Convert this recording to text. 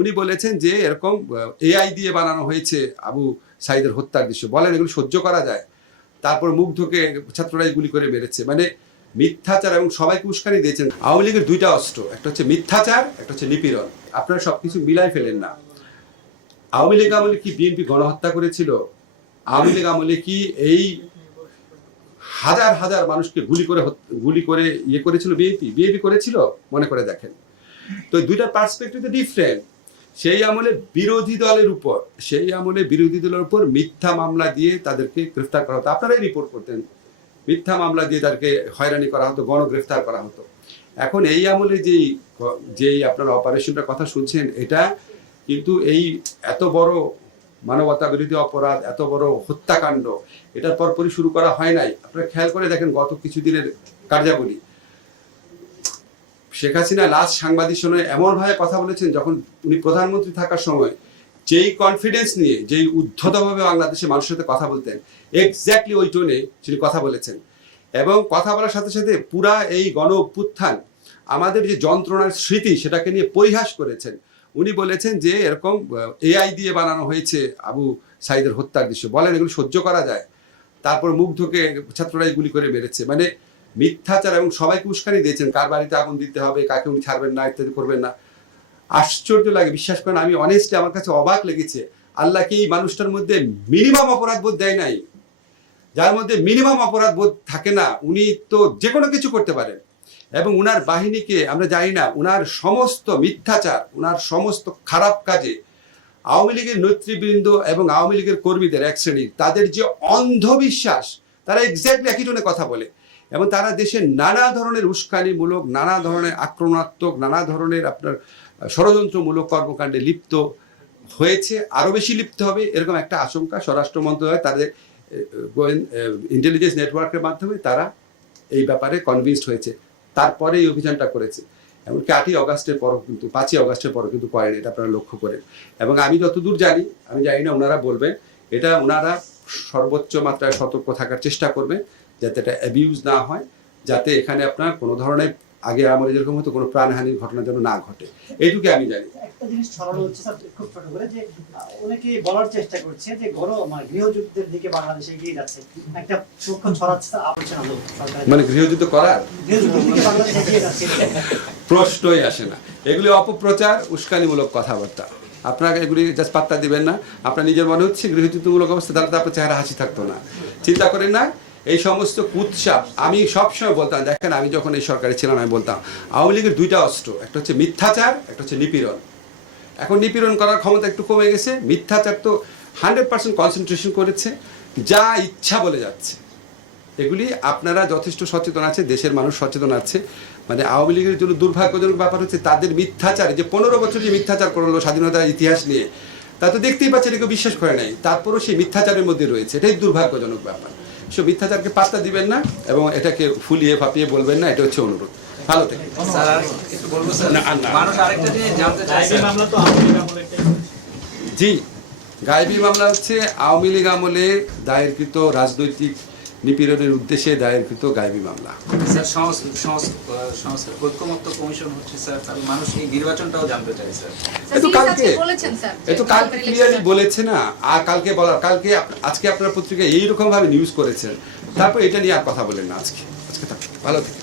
উনি বলেছেন যে এরকম এআই দিয়ে বানানো হয়েছে আবু সাইদের হত্যার দৃশ্য, বলেন এগুলো সহ্য করা যায়? তারপর মুগ্ধকে ছাত্ররাই গুলি করে মেরেছে, মানে মিথ্যাচার, এবং সবাইকে উস্কানি দিয়েছেন। আওয়ামী লীগের দুইটা অস্ত্র, একটা হচ্ছে মিথ্যাচার, একটা হচ্ছে নিপীড়ন। আপনারা সবকিছু মিলাই ফেলেন না। আওয়ামী লীগ আমলে কি বিএনপি গণহত্যা করেছিল? আওয়ামী লীগ আমলে কি এই হাজার হাজার মানুষকে গুলি করে ইয়ে করেছিল বিএনপি করেছিল? মনে করে দেখেন তো, দুইটা পার্সপেক্টিভ ডিফারেন্ট। সেই আমলে বিরোধী দলের উপর মিথ্যা মামলা দিয়ে তাদেরকে গ্রেফতার করা হতো, আপনারাই রিপোর্ট করতেন, মিথ্যা মামলা দিয়ে তাদেরকে হয়রানি করা হতো, গণগ্রেফতার করা হতো। এখন এই আমলে যেই আপনারা অপারেশনটার কথা শুনছেন, এটা কিন্তু এই এত বড় মানবতা বিরোধী অপরাধ, এত বড় হত্যাকাণ্ড, এটার পরপরই শুরু করা হয় নাই। আপনারা খেয়াল করে দেখেন গত কিছুদিনের কার্যাবলী। শেখ হাসিনা লাস্ট সাংবাদিক সম্মেলনে এমনভাবে কথা বলেছেন, যখন উনি প্রধানমন্ত্রী থাকার সময় যেই কনফিডেন্স নিয়ে, যেই উদ্ধতভাবে বাংলাদেশের মানুষের সাথে কথা বলতেন, এক্স্যাক্টলি ওই টোনে তিনি কথা বলেছেন। এবং কথা বলার সাথে সাথে পুরা এই গণ অভ্যুত্থান, আমাদের যে যন্ত্রণার স্মৃতি, সেটাকে নিয়ে পরিহাস করেছেন। উনি বলেছেন যে এরকম এআই দিয়ে বানানো হয়েছে আবু সাইদের হত্যার দৃশ্য, বলেন এগুলো সহ্য করা যায়? তারপর মুগ্ধকে ছাত্ররাই গুলি করে মেরেছে, মানে মিথ্যাচার, এবং সবাইকে উস্কানি দিয়েছেন, কার বাড়িতে আগুন দিতে হবে, কাকে উনি ছাড়বেন না, ইত্যাদি করবেন না। আশ্চর্য লাগে, বিশ্বাস করেন, আমি অনেস্টলি আমার কাছে অবাক লেগেছে। আল্লাহকে এই মানুষটার মধ্যে মিনিমাম অপরাধ বোধ দেয় নাই? যার মধ্যে মিনিমাম অপরাধ বোধ থাকে না, উনি তো যে কোনো কিছু করতে পারেন। এবং উনার বাহিনীকে আমরা জানি না, উনার সমস্ত মিথ্যাচার, উনার সমস্ত খারাপ কাজে আওয়ামী লীগের নেতৃবৃন্দ এবং আওয়ামী লীগের কর্মীদের এক শ্রেণীর, তাদের যে অন্ধবিশ্বাস, তারা এক্স্যাক্টলি একই জন্য কথা বলে, এবং তারা দেশের নানা ধরনের উস্কানিমূলক, নানা ধরনের আক্রমণাত্মক, নানা ধরনের আপনার ষড়যন্ত্রমূলক কর্মকাণ্ডে লিপ্ত হয়েছে, আরও বেশি লিপ্ত হবে, এরকম একটা আশঙ্কা স্বরাষ্ট্র মন্ত্রণালয় তাদের ইন্টেলিজেন্স নেটওয়ার্কের মাধ্যমে তারা এই ব্যাপারে কনভিন্সড হয়েছে, তারপরে এই অভিযানটা করেছে। এমনকি 5ই অগাস্টের পরও কিন্তু করেন, এটা আপনারা লক্ষ্য করেন। এবং আমি যতদূর জানি, আমি জানি না ওনারা বলবেন, এটা ওনারা সর্বোচ্চ মাত্রায় সতর্ক থাকার চেষ্টা করবেন, যাতে এটা অ্যাবিউজ না হয়, যাতে এখানে আপনার কোনো ধরনের আগে আমাদের যেরকম হতো কোনো প্রাণহানির ঘটনা যেন না ঘটে, এইটুকু আমি জানি। একটা জিনিস ছড়ানো হচ্ছে স্যার খুব ছোট করে, যে অনেকে বলার চেষ্টা করছে যে গৃহযুদ্ধের দিকে বাংলাদেশ এগিয়ে যাচ্ছে, একটা পক্ষ ছড়াচ্ছে আলোচনা, মানে গৃহযুদ্ধ করার গৃহযুদ্ধের দিকে বাংলাদেশ এগিয়ে যাচ্ছে, প্রশ্নই আসে না। এগুলি অপপ্রচার, উস্কানিমূলক কথাবার্তা। আপনারা এগুলি জাস্ট পাত্তা দিবেন না। আপনার নিজের মনে হচ্ছে গৃহযুদ্ধমূলক অবস্থা, তাহলে তো আপনার চেহারা হাসি থাকতো না। চিন্তা করেন না, এই সমস্ত কুৎসা আমি সবসময় বলতাম। দেখেন, আমি যখন এই সরকারে ছিলাম, আমি বলতাম আওয়ামী লীগের দুইটা অস্ত্র, একটা হচ্ছে মিথ্যাচার, একটা হচ্ছে নিপীড়ন। এখন নিপীড়ন করার ক্ষমতা একটু কমে গেছে, মিথ্যাচার তো 100% কনসেন্ট্রেশন করেছে, যা ইচ্ছা বলে যাচ্ছে। এগুলি আপনারা যথেষ্ট সচেতন আছে, দেশের মানুষ সচেতন আছে। মানে আওয়ামী লীগের জন্য দুর্ভাগ্যজনক ব্যাপার হচ্ছে, তাদের মিথ্যাচার, যে 15 বছর যে মিথ্যাচার করলো স্বাধীনতার ইতিহাস নিয়ে, তা তো দেখতেই পাচ্ছে, এটা কেউ বিশ্বাস করে নাই, তারপরও সেই মিথ্যাচারের মধ্যে রয়েছে। এটাই দুর্ভাগ্যজনক ব্যাপার। সে মিথ্যাচারকে পাত্তা দিবেন না এবং এটাকে ফুলিয়ে ফাঁপিয়ে বলবেন না, এটা হচ্ছে অনুরোধ। ভালো থেকে জি, গায়েবী মামলা হচ্ছে আওয়ামী লীগ আমলে দায়েরকৃত রাজনৈতিক নিপীড়নের উদ্দেশ্যে দায়েরকৃত গায়েবী মামলা। কালকে ক্লিয়ারলি বলেছে না, আর কালকে আজকে আপনার পত্রিকায় এইরকম ভাবে নিউজ করেছেন, তারপর এটা নিয়ে আর কথা বলেন না। আজকে ভালো থেকে